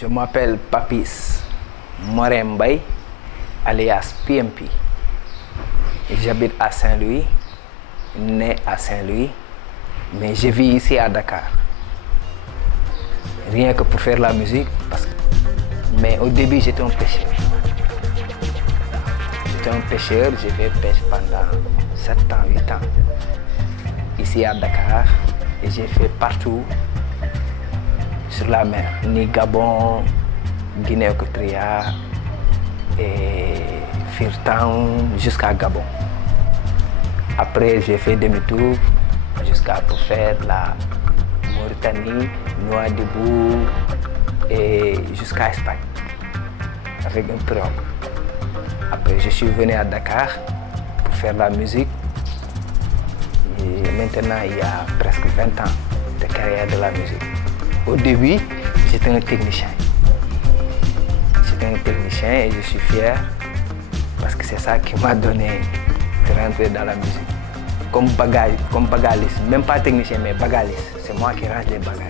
Je m'appelle Papis Morembay, alias PMP. J'habite à Saint-Louis, né à Saint-Louis, mais je vis ici à Dakar. Rien que pour faire la musique, mais au début j'étais un pêcheur. J'ai fait pêche pendant 7 ans, 8 ans, ici à Dakar, et j'ai fait partout sur la mer, ni Gabon, Guinée-Équatoriale, et Freetown jusqu'à Gabon. Après, j'ai fait demi-tour jusqu'à pour faire la Mauritanie, Nouadhibou et jusqu'à Espagne avec un pirogue. Après, je suis venu à Dakar pour faire la musique. Et maintenant, il y a presque 20 ans de carrière de la musique. Au début, j'étais un technicien. Et je suis fier parce que c'est ça qui m'a donné de rentrer dans la musique. Comme bagaliste, même pas technicien, mais bagaliste. C'est moi qui range les bagages.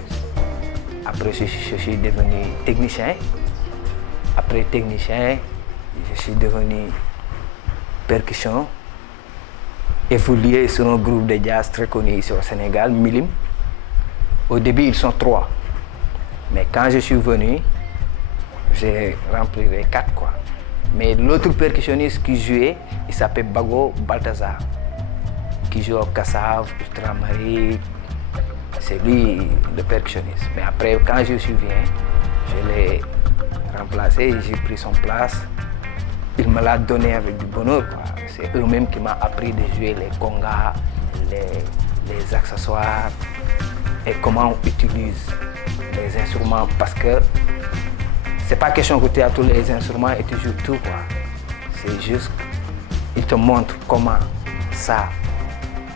Après, je suis devenu technicien. Après technicien, je suis devenu percussion, évolué sur un groupe de jazz très connu ici au Sénégal, Milim. Au début, ils sont 3. Mais quand je suis venu, j'ai rempli les 4 quoi. Mais l'autre percussionniste qui jouait, il s'appelle Bago Balthazar, qui joue au Kassav, Ultramarine. C'est lui le percussionniste. Mais après, quand je suis venu, je l'ai remplacé, j'ai pris son place. Il me l'a donné avec du bonheur. C'est eux-mêmes qui m'ont appris de jouer les congas, les accessoires et comment on utilise les instruments. Parce que c'est pas question que tu as tous les instruments et tu joues tout. C'est juste qu'ils te montrent comment ça,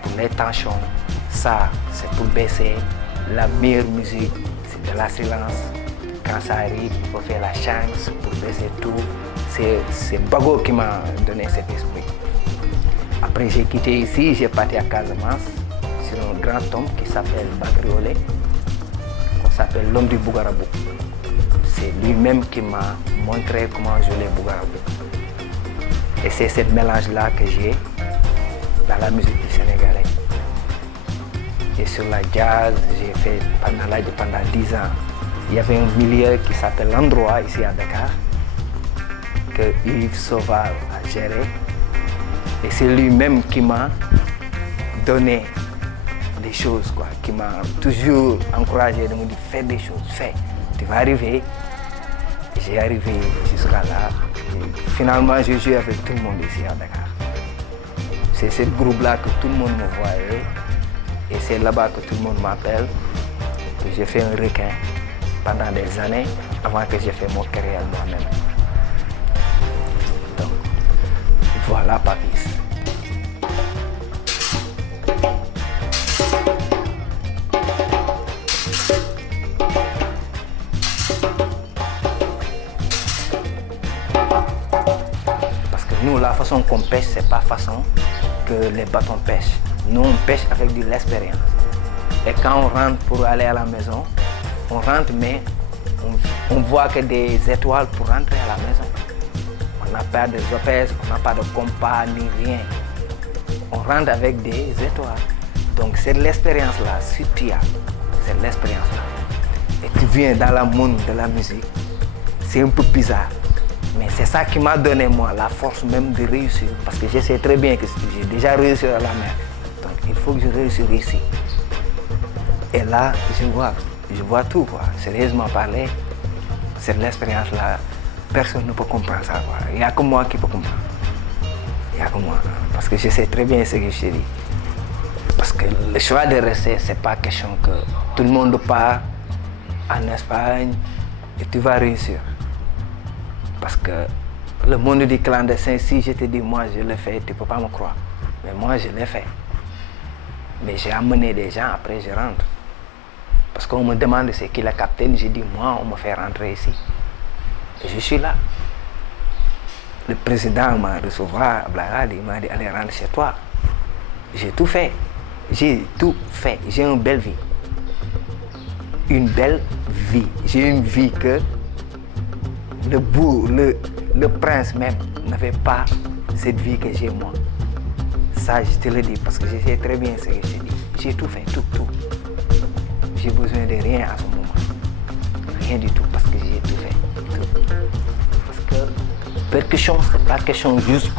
pour les tensions, ça c'est pour baisser. La meilleure musique, c'est de la silence. Quand ça arrive, il faut faire la chance pour baisser tout. C'est Bago qui m'a donné cet esprit. Après, j'ai quitté ici, j'ai parti à Casamance sur un grand homme qui s'appelle Bakri, qu'on s'appelle l'homme du Bougarabou. C'est lui-même qui m'a montré comment jouer les Bougarabou. Et c'est ce mélange-là que j'ai dans la musique du Sénégalais. Et sur la jazz, j'ai fait pendant 10 ans. Il y avait un milieu qui s'appelle l'Endroit ici à Dakar, que Yves Sauvage a géré. Et c'est lui-même qui m'a donné des choses, qui m'a toujours encouragé de me dire fais des choses, fais, tu vas arriver. J'ai arrivé jusqu'à là. Et finalement, je joue avec tout le monde ici à Dakar. C'est ce groupe-là que tout le monde me voyait. Et c'est là-bas que tout le monde m'appelle. J'ai fait un requin pendant des années avant que j'ai fait mon carrière moi-même. Donc, voilà Papis. Parce que nous, la façon qu'on pêche, c'est pas façon que les bâtons pêchent. Nous, on pêche avec de l'expérience. Et quand on rentre pour aller à la maison, on rentre, mais on voit que des étoiles pour rentrer à la maison. On n'a pas de GPS, on n'a pas de compas ni rien. On rentre avec des étoiles. Donc c'est l'expérience-là, si tu as, c'est l'expérience-là. Et tu viens dans le monde de la musique, c'est un peu bizarre. Mais c'est ça qui m'a donné, moi, la force même de réussir. Parce que je sais très bien que j'ai déjà réussi à la mer. Donc il faut que je réussisse ici. Et là, je vois tout, Sérieusement parler, c'est l'expérience-là. Personne ne peut comprendre ça, Il n'y a que moi qui peux comprendre. Il n'y a que moi. Parce que je sais très bien ce que je dis. Parce que le choix de rester, c'est pas question que tout le monde part en Espagne et tu vas réussir. Parce que le monde du clandestin, si je te dis moi je l'ai fait, tu ne peux pas me croire. Mais moi je l'ai fait. Mais j'ai amené des gens, après je rentre. Parce qu'on me demande c'est qui le capitaine, je dis moi on me fait rentrer ici. Et je suis là. Le président m'a recevoir, il m'a dit allez rentrer chez toi. J'ai tout fait. J'ai tout fait. J'ai une belle vie. Une belle vie. J'ai une vie que le prince même n'avait pas cette vie que j'ai moi. Ça, je te le dis parce que je sais très bien ce que je te dis. J'ai tout fait, tout. J'ai besoin de rien à ce moment. Rien du tout parce que j'ai tout fait. Tout. Parce que percussion, c'est pas question juste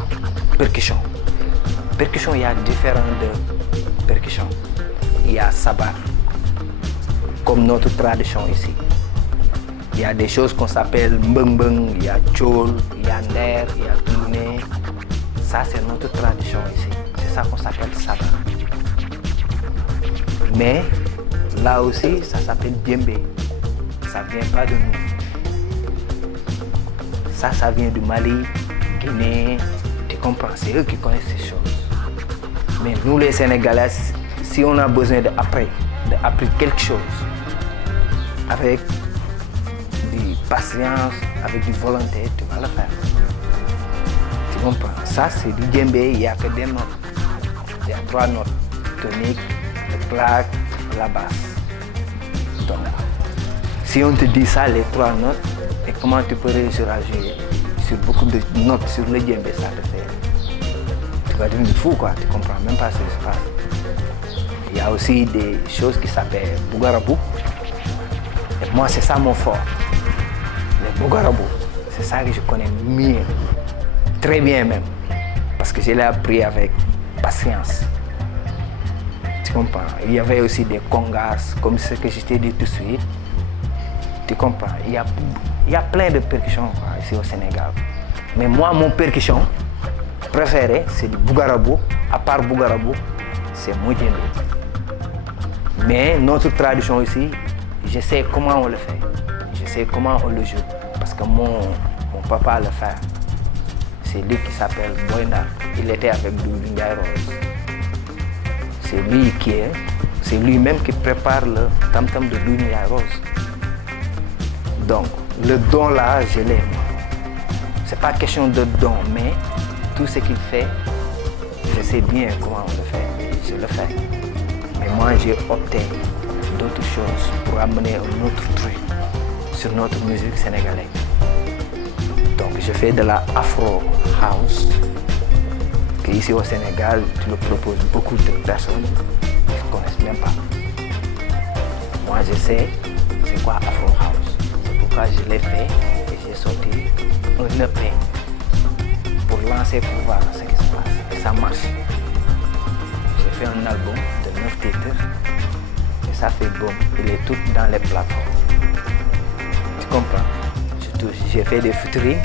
percussion. Percussion, il y a différentes percussions. Il y a sabbat, comme notre tradition ici. Il y a des choses qu'on s'appelle mbeng, il y a tchol, il y a nder, il y a tourné. Ça, c'est notre tradition ici. C'est ça qu'on s'appelle sabbat. Mais là aussi, ça s'appelle djembé. Ça ne vient pas de nous. Ça vient du Mali, Guinée. Tu comprends? C'est eux qui connaissent ces choses. Mais nous, les Sénégalais, si on a besoin d'apprendre quelque chose, avec de patience, avec du volonté, tu vas le faire. Tu comprends? Ça, c'est du djembé, il n'y a que des notes. Il y a 3 notes. Tonique, le claque, la basse. Donc, si on te dit ça, les 3 notes, et comment tu peux réussir à jouer sur beaucoup de notes sur le djembé, ça te fait. Tu vas devenir fou, quoi. Tu comprends même pas ce qui se passe. Il y a aussi des choses qui s'appellent Bougarabou. Et moi, c'est ça mon fort. Le Bougarabou, c'est ça que je connais mieux. Très bien même. Parce que je l'ai appris avec patience. Tu comprends? Il y avait aussi des congas, comme ce que je t'ai dit tout de suite. Tu comprends? Il y a plein de percussions quoi, ici au Sénégal. Mais moi, mon percussion préféré, c'est du Bougarabou. À part Bougarabou, c'est mon djembé. Mais notre tradition ici, je sais comment on le fait. Je sais comment on le joue. Parce que mon papa le fait. C'est lui qui s'appelle Boyna. Il était avec Doudou Ndiaye Rose. C'est lui-même qui prépare le tam-tam de Doudou Ndiaye Rose. Donc, le don là, je l'ai moi. C'est pas question de don, mais tout ce qu'il fait, je sais bien comment on le fait. Je le fais. Mais moi, j'ai opté d'autres choses pour amener un autre truc sur notre musique sénégalaise. Donc, je fais de la Afro House, que ici au Sénégal, tu le proposes beaucoup de personnes qui ne connaissent même pas. Moi, je sais c'est quoi Afro House. C'est pourquoi je l'ai fait et j'ai sorti un EP pour lancer, pour voir ce qui se passe. Et ça marche. J'ai fait un album de 9 titres et ça fait boom. Il est tout dans les plateformes. Tu comprends? J'ai fait des featuring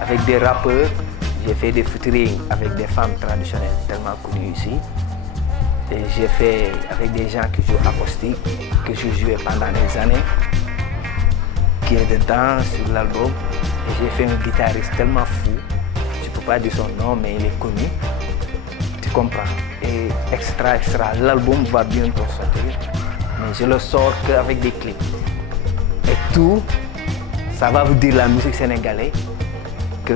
avec des rappeurs, j'ai fait des featuring avec des femmes traditionnelles tellement connues ici. Et j'ai fait avec des gens qui jouent acoustique, que je jouais pendant des années, qui est dedans sur l'album. Et j'ai fait un guitariste tellement fou, je ne peux pas dire son nom, mais il est connu. Tu comprends? Et extra. L'album va bientôt sortir, mais je le sors qu'avec des clips. Et tout, ça va vous dire la musique sénégalaise que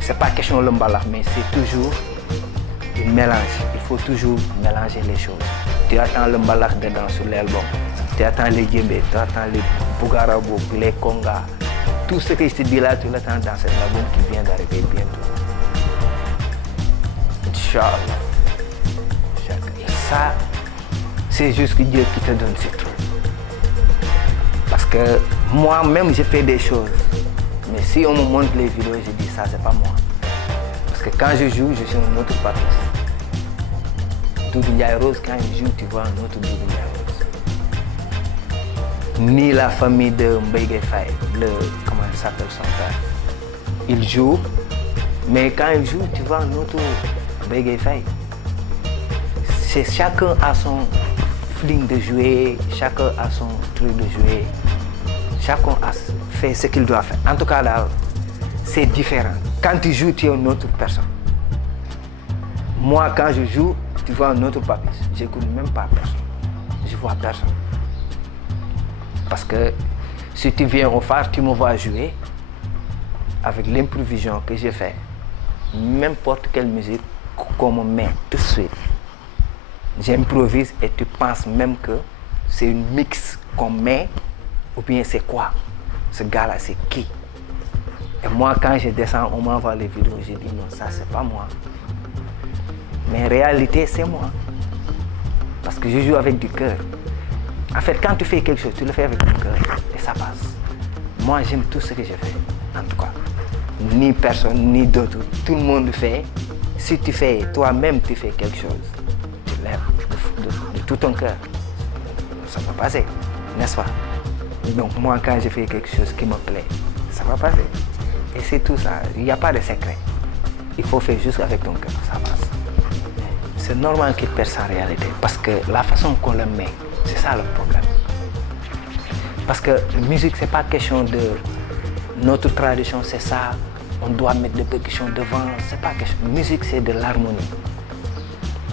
c'est pas question de mbalax, mais c'est toujours un mélange. Il faut toujours mélanger les choses. Tu attends le mbalax dedans sur l'album, tu attends les djembé, tu attends les Bougarabou, les congas. Tout ce que je te dis là, tu l'attends dans cet album qui vient d'arriver bientôt. Inch'Allah. Ça, c'est juste que Dieu qui te donne ces trucs. Parce que moi-même, j'ai fait des choses. Mais si on me montre les vidéos, je dis ça, c'est pas moi. Parce que quand je joue, je suis un autre papiste. Doudou Ndiaye Rose, quand il joue, tu vois un autre Doudou Ndiaye Rose. Ni la famille de Mbaye Faye, comment il s'appelle son père. Il joue, mais quand il joue, tu vois un autre Mbaye Faye. C'est chacun a son feeling de jouer, chacun a son truc de jouer. Chacun a fait ce qu'il doit faire. En tout cas, là, c'est différent. Quand tu joues, tu es une autre personne. Moi, quand je joue, tu vois un autre papiste. Je n'écoute même pas personne. Je vois personne. Parce que si tu viens au phare, tu me vois jouer avec l'improvisation que j'ai fait. N'importe quelle musique qu'on me met tout de suite. J'improvise et tu penses même que c'est une mix qu'on met ou bien c'est quoi? Ce gars-là, c'est qui? Et moi, quand je descends, on m'envoie les vidéos, je dis non, ça c'est pas moi. Mais en réalité, c'est moi. Parce que je joue avec du cœur. En fait, quand tu fais quelque chose, tu le fais avec ton cœur et ça passe. Moi, j'aime tout ce que je fais, en tout cas. Ni personne, ni d'autres. Tout le monde fait. Si tu fais, toi-même, tu fais quelque chose, tu l'aimes de tout ton cœur. Ça va passer, n'est-ce pas? Donc moi, quand je fais quelque chose qui me plaît, ça va passer. Et c'est tout ça. Il n'y a pas de secret. Il faut faire juste avec ton cœur, ça passe. C'est normal qu'il perde sa réalité parce que la façon qu'on le met, c'est ça le problème. Parce que la musique, c'est pas question de notre tradition, c'est ça. On doit mettre des percussions devant, c'est pas question. La musique, c'est de l'harmonie.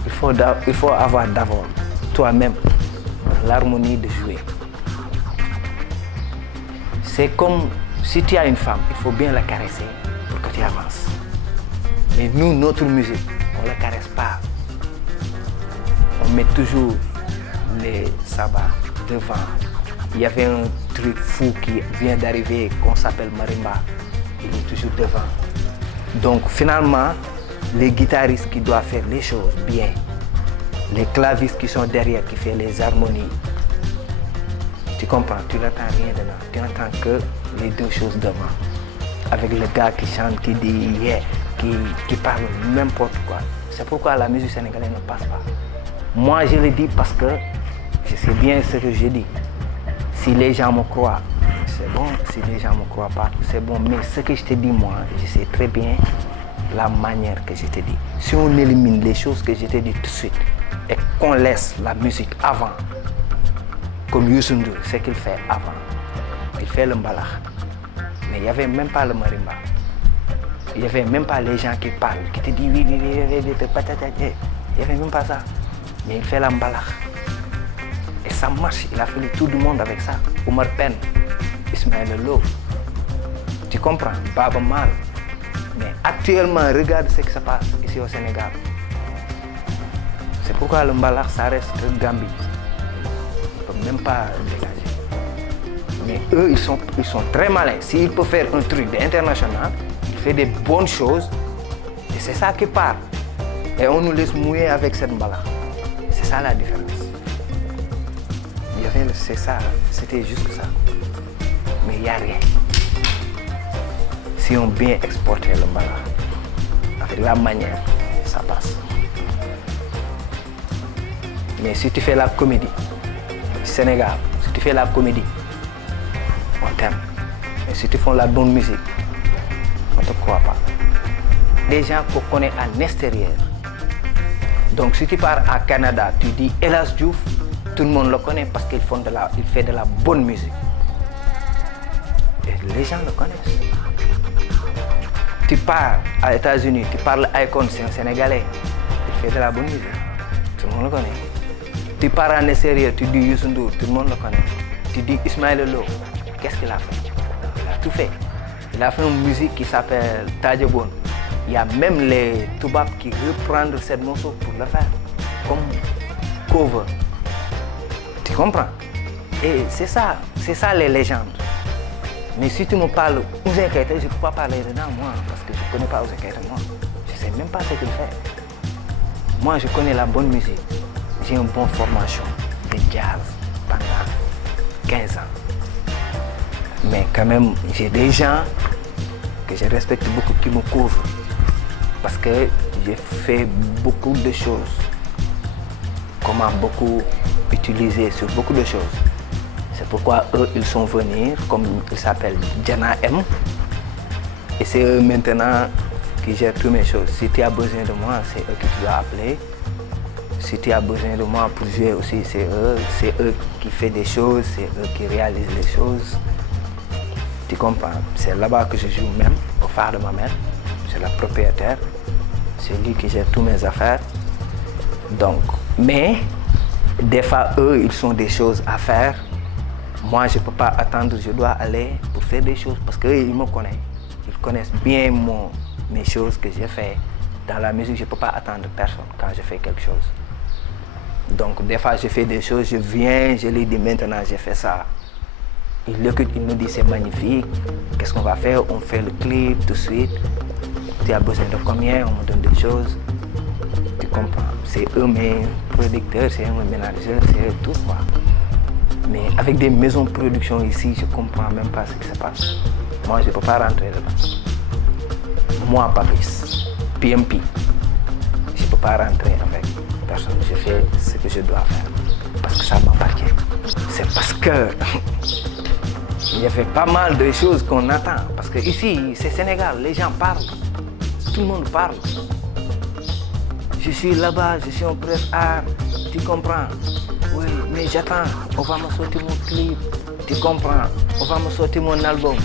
Il faut avoir d'abord toi-même l'harmonie de jouer. C'est comme si tu as une femme, il faut bien la caresser pour que tu avances. Mais nous, notre musique, on ne la caresse pas. On met toujours les sabbats devant. Il y avait un truc fou qui vient d'arriver, qu'on s'appelle marimba. Il est toujours devant. Donc finalement, les guitaristes qui doivent faire les choses bien, les clavistes qui sont derrière, qui font les harmonies, tu comprends, tu n'entends rien dedans. Tu n'entends que les deux choses devant. Avec le gars qui chante, qui dit yeah, qui parle n'importe quoi. C'est pourquoi la musique sénégalaise ne passe pas. Moi, je le dis parce que je sais bien ce que je dis. Si les gens me croient, c'est bon. Si les gens ne me croient pas, c'est bon. Mais ce que je te dis, moi, je sais très bien la manière que je te dis. Si on élimine les choses que je te dis tout de suite et qu'on laisse la musique avant, comme Youssou Ndour, ce qu'il fait avant, il fait le mbalax. Mais il n'y avait même pas le marimba. Il n'y avait même pas les gens qui parlent, qui te disent oui, il n'y avait même pas ça. Mais il fait la mbalax. Et ça marche, il a fait tout le monde avec ça. Omar Pène, Ismaël Lo, tu comprends, Baba Mal. Mais actuellement, regarde ce qui se passe ici au Sénégal. C'est pourquoi le mbalax, ça reste que Gambie. On ne peut même pas dégager. Mais eux, ils sont très malins. S'ils peuvent faire un truc international, ils font des bonnes choses. Et c'est ça qui part. Et on nous laisse mouiller avec cette mbalax. C'est ça la différence. C'est ça, c'était juste ça. Mais il n'y a rien. Si on bien exporté le mbalax, avec la manière, ça passe. Mais si tu fais la comédie, Sénégal, si tu fais la comédie, on t'aime. Mais si tu fais la bonne musique, on ne te croit pas. Des gens qu'on connaît en extérieur. Donc si tu pars à Canada, tu dis Elas Diouf, tout le monde le connaît parce qu'il fait de la bonne musique. Et les gens le connaissent. Tu pars aux États-Unis, tu parles Icon, c'est un Sénégalais. Il fait de la bonne musique. Tout le monde le connaît. Tu pars en extérieur, tu dis Youssou Ndour, tout le monde le connaît. Tu dis Ismaël Lo, qu'est-ce qu'il a fait? Il a tout fait. Il a fait une musique qui s'appelle Tadjabon. Il y a même les Toubab qui reprennent cette morceau pour le faire, comme cover. Tu comprends? Et c'est ça les légendes. Mais si tu me parles Ouzin Keita, je ne peux pas parler dedans moi, parce que je ne connais pas Ouzin Keita moi. Je ne sais même pas ce qu'il fait. Moi, je connais la bonne musique. J'ai une bonne formation de jazz pendant 15 ans. Mais quand même, j'ai des gens que je respecte beaucoup qui me couvrent. Parce que j'ai fait beaucoup de choses. Comment beaucoup utiliser sur beaucoup de choses. C'est pourquoi eux, ils sont venus, comme ils s'appellent Diana M. Et c'est eux maintenant qui gèrent toutes mes choses. Si tu as besoin de moi, c'est eux que tu dois appeler. Si tu as besoin de moi pour jouer aussi, c'est eux. C'est eux qui font des choses, c'est eux qui réalisent les choses. Tu comprends? C'est là-bas que je joue même, au phare de ma mère. C'est le propriétaire. C'est lui qui gère toutes mes affaires. Donc, mais des fois, eux, ils ont des choses à faire. Moi, je ne peux pas attendre, je dois aller pour faire des choses parce qu'eux, ils me connaissent. Ils connaissent bien mes choses que j'ai fait. Dans la musique, je ne peux pas attendre personne quand je fais quelque chose. Donc, des fois, je fais des choses, je viens, je lui dis maintenant, j'ai fait ça. Il écoute, il nous dit c'est magnifique, qu'est-ce qu'on va faire? On fait le clip tout de suite. Tu as besoin de combien? On me donne des choses. Tu comprends? C'est eux mes producteurs, c'est eux mes managers, c'est eux tout quoi. Mais avec des maisons de production ici, je ne comprends même pas ce qui se passe. Moi, je ne peux pas rentrer là-bas. Moi, Papis, PMP, je ne peux pas rentrer avec personne. Je fais ce que je dois faire parce que ça m'appartient. C'est parce que il y avait pas mal de choses qu'on attend. Parce que ici, c'est Sénégal, les gens parlent. Tout le monde parle. Je suis là-bas, je suis en presse art, tu comprends? Oui, mais j'attends, on va me sortir mon clip, tu comprends? On va me sortir mon album.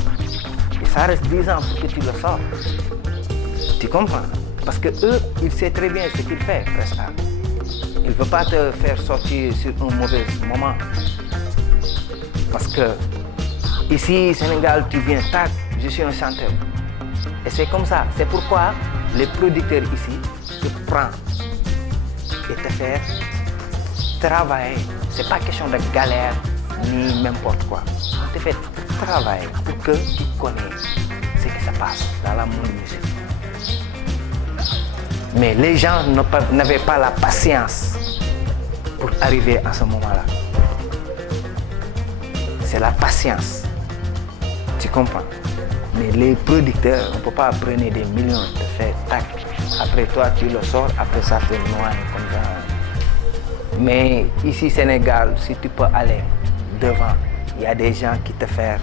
Et ça reste 10 ans pour que tu le sortes. Tu comprends? Parce que eux, ils savent très bien ce qu'ils font, presse art. Ils ne veulent pas te faire sortir sur un mauvais moment. Parce que ici, Sénégal, tu viens, tac, je suis un chanteur. Et c'est comme ça. C'est pourquoi les producteurs ici te prennent et te font travailler. C'est pas question de galère ni n'importe quoi. On te fait travailler pour que tu connaisses ce qui se passe dans la monde musique. Mais les gens n'avaient pas la patience pour arriver à ce moment-là. C'est la patience. Tu comprends? Mais les producteurs, on ne peut pas prendre des millions, te faire tac. Après toi, tu le sors, après ça fait noir comme ça. Mais ici, Sénégal, si tu peux aller devant, il y a des gens qui te font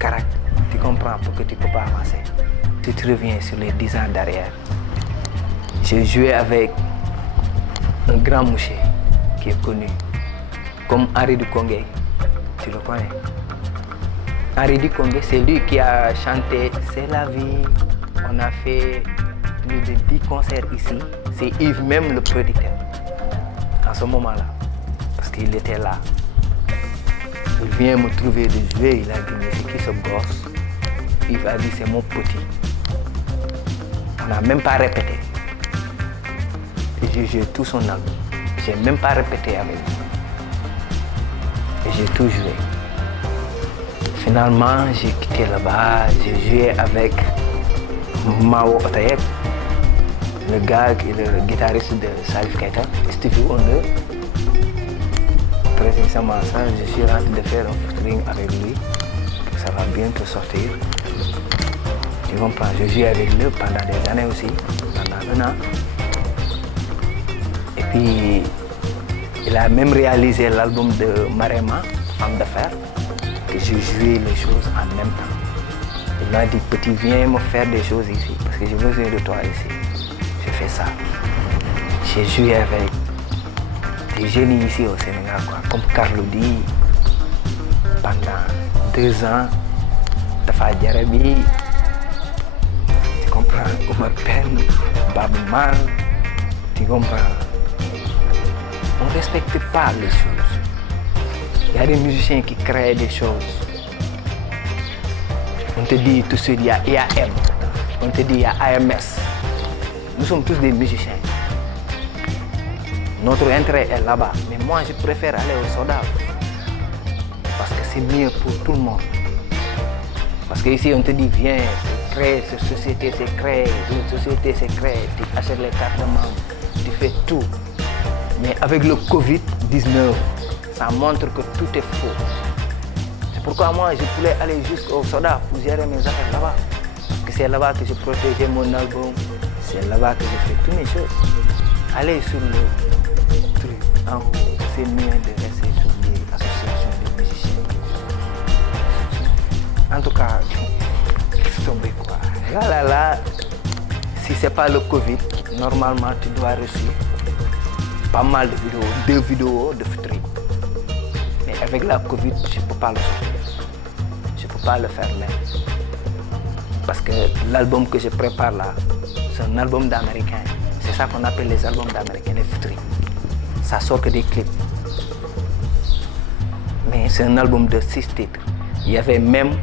carac. Tu comprends? Pour que tu ne peux pas avancer. Si tu reviens sur les 10 ans derrière, j'ai joué avec un grand moucher qui est connu, comme Henri Ducongé. Tu le connais? Henri Ducongé, c'est lui qui a chanté C'est la vie. On a fait plus de 10 concerts ici. C'est Yves même le producteur. En ce moment-là, parce qu'il était là. Il vient me trouver de jouer, il a dit mais c'est qui ce gosse? Yves a dit c'est mon petit. On n'a même pas répété. Et j'ai joué tout son album. J'ai même pas répété avec lui. Et j'ai tout joué. Finalement, j'ai quitté là-bas, j'ai joué avec Mao Otayek, le gars, le guitariste de Salif Keita, Stevie Wonder. Précisément ça, je suis rentré de faire un featuring avec lui. Ça va bientôt sortir. Tu comprends, je joue avec lui pendant des années aussi, pendant 1 an. Et puis, il a même réalisé l'album de Marema, Femme d'affaires, que j'ai joué les choses en même temps. Il m'a dit, petit, viens me faire des choses ici, parce que j'ai besoin de toi ici. J'ai fait ça. J'ai joué avec des génies ici au Sénégal, quoi, comme Carlou D, pendant 2 ans, Tafa Djarabi, tu comprends, Oumar Pène, Baaba Maal, tu comprends. On ne respecte pas les choses. Il y a des musiciens qui créent des choses. On te dit tout de suite, il y a IAM, on te dit il y a AMS. Nous sommes tous des musiciens. Notre intérêt est là-bas. Mais moi, je préfère aller au Soda. Parce que c'est mieux pour tout le monde. Parce qu'ici, on te dit, viens, c'est créé, cette société, c'est créé, cette société, c'est créé. Tu achètes les cartes de membres, tu fais tout. Mais avec le Covid-19, ça montre que tout est faux. C'est pourquoi moi, je voulais aller jusqu'au Soda pour gérer mes affaires là-bas. Parce que c'est là-bas que je protégeais mon album. C'est là-bas que je fais toutes mes choses. Allez sur le truc en haut, c'est mieux de rester sur les associations de musiciens. En tout cas, c'est tombé quoi. Là, si c'est pas le Covid, normalement tu dois reçu pas mal de vidéos, 2 vidéos de featuring. Mais avec la Covid, je ne peux pas le sortir. Je ne peux pas le faire même. Parce que l'album que je prépare là, c'est un album d'Américains. C'est ça qu'on appelle les albums d'Américains, les featuring. Ça sort que des clips. Mais c'est un album de 6 titres. Il y avait même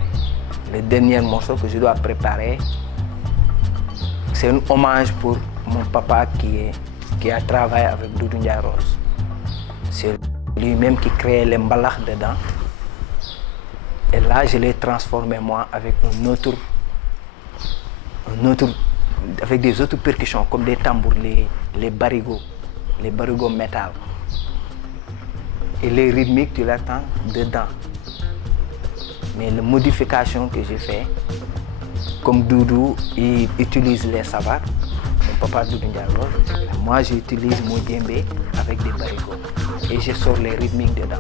le dernier morceau que je dois préparer. C'est un hommage pour mon papa qui a travaillé avec Doudou Ndiaye Rose. C'est lui-même qui crée les mbalax dedans. Et là, je l'ai transformé moi avec avec des autres percussions comme des tambours, les barigots métal. Et les rythmiques, tu l'attends dedans. Mais la modification que j'ai fait, comme Doudou, il utilise les savates, mon papa Doudou Ndiago, moi j'utilise mon djembé avec des barigots. Et je sors les rythmiques dedans.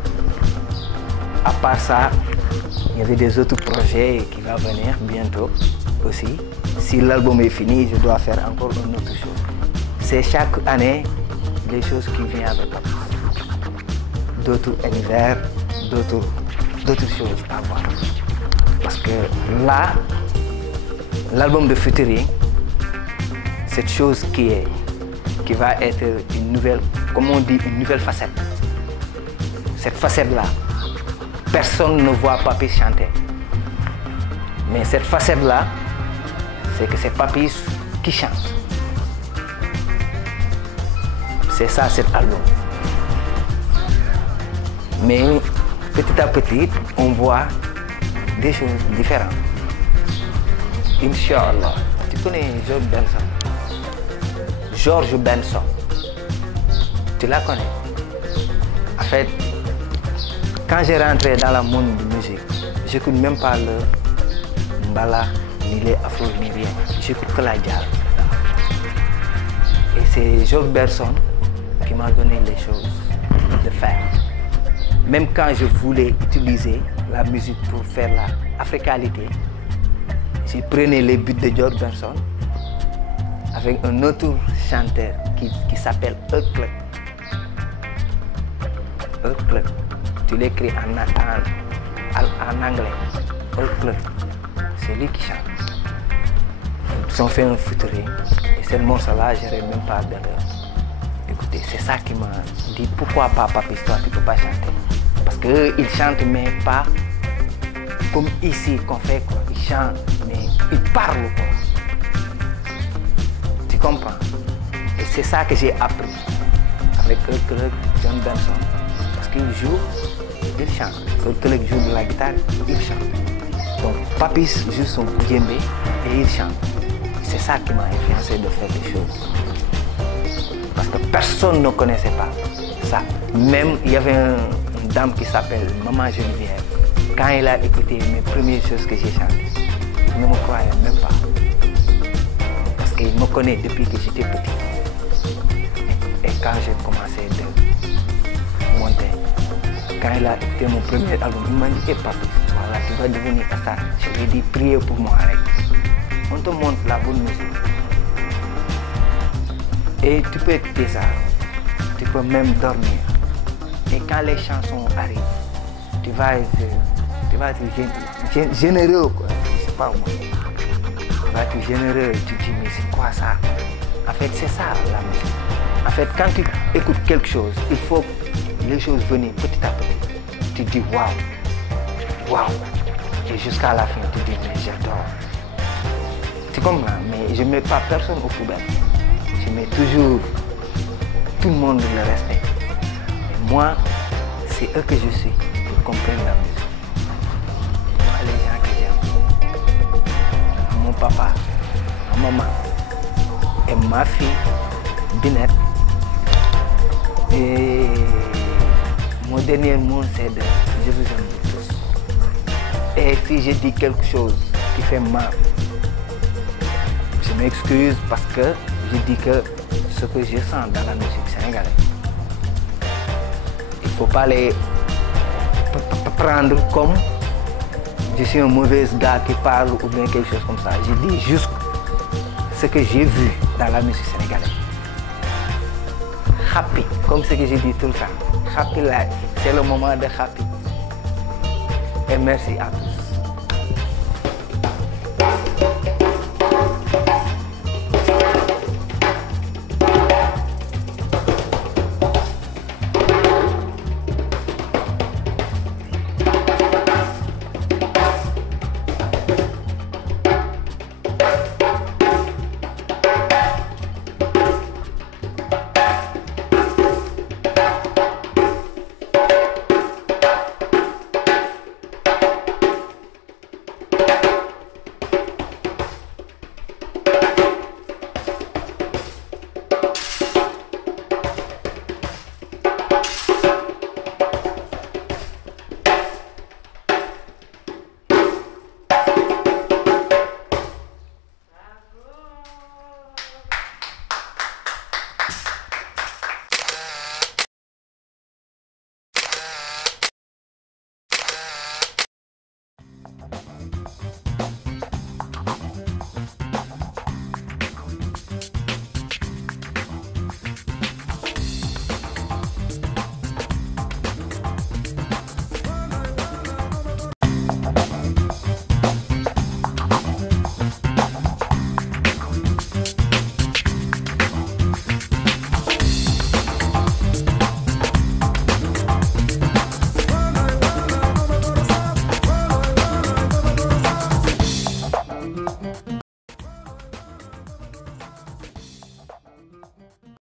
À part ça, il y avait des autres projets qui vont venir bientôt aussi. Si l'album est fini, je dois faire encore une autre chose. C'est chaque année des choses qui viennent avec Papis. D'autres univers, d'autres choses à voir. Parce que là, l'album de Futuring, cette chose qui va être une nouvelle, comme on dit, une nouvelle facette. Cette facette-là, personne ne voit Papis chanter. Mais cette facette-là, c'est que c'est Papis qui chante. C'est ça cet album. Mais petit à petit, on voit des choses différentes. Inch'Allah. Tu connais George Benson? George Benson. Tu la connais? En fait, quand j'ai rentré dans le monde de musique, j'écoute même pas le mbala, ni les afro, ni rien. J'écoute que la jazz. Et c'est George Benson qui m'a donné les choses de faire. Même quand je voulais utiliser la musique pour faire la africanité, je prenais les buts de George Benson avec un autre chanteur qui s'appelle Earl Clark. Earl Clark. Tu l'écris en anglais. Earl Clark. C'est lui qui chante. Ils ont fait un featuring. Et ce morceau-là, je n'aurais même pas de écouter. C'est ça qui m'a dit pourquoi pas Papis, toi tu ne peux pas chanter. Parce qu'ils chantent mais pas comme ici qu'on fait quoi. Ils chantent mais ils parlent quoi. Tu comprends? Et c'est ça que j'ai appris avec John Benson. Parce qu'il joue, il chante. Earl joue de la guitare, il chante. Donc Papis joue son djembé et il chante. C'est ça qui m'a influencé de faire des choses. Parce que personne ne connaissait pas ça. Même il y avait une dame qui s'appelle Maman Geneviève. Quand elle a écouté mes premières choses que j'ai chantées, il ne me croyait même pas. Parce qu'il me connaît depuis que j'étais petit. Et quand j'ai commencé de monter, quand elle a écouté mon premier album, il m'a dit hey, Papis, voilà, tu vas devenir star. Je lui ai dit priez pour moi. On te montre la bonne musique. Et tu peux écouter ça, tu peux même dormir. Et quand les chansons arrivent, tu vas être généreux, quoi. Je sais pas moi. Tu vas être généreux, tu te dis mais c'est quoi ça? En fait, c'est ça la musique. En fait, quand tu écoutes quelque chose, il faut que les choses viennent petit à petit. Tu te dis waouh, waouh. Et jusqu'à la fin, tu te dis mais j'adore. Tu comprends? Mais je ne mets pas personne au poubelle. Je mets toujours tout le monde le respect. Et moi, c'est eux que je suis pour comprendre la musique. Moi, les gens que j'aime, mon papa, ma maman et ma fille, Binette. Et mon dernier mot, c'est de je vous aime tous. Et si je dis quelque chose qui fait mal, je m'excuse parce que je dis que ce que je sens dans la musique sénégalaise, il ne faut pas les prendre comme je suis un mauvais gars qui parle ou bien quelque chose comme ça. Je dis juste ce que j'ai vu dans la musique sénégalaise. Happy, comme ce que j'ai dit tout le temps. Happy life, c'est le moment de happy. Et merci à tous.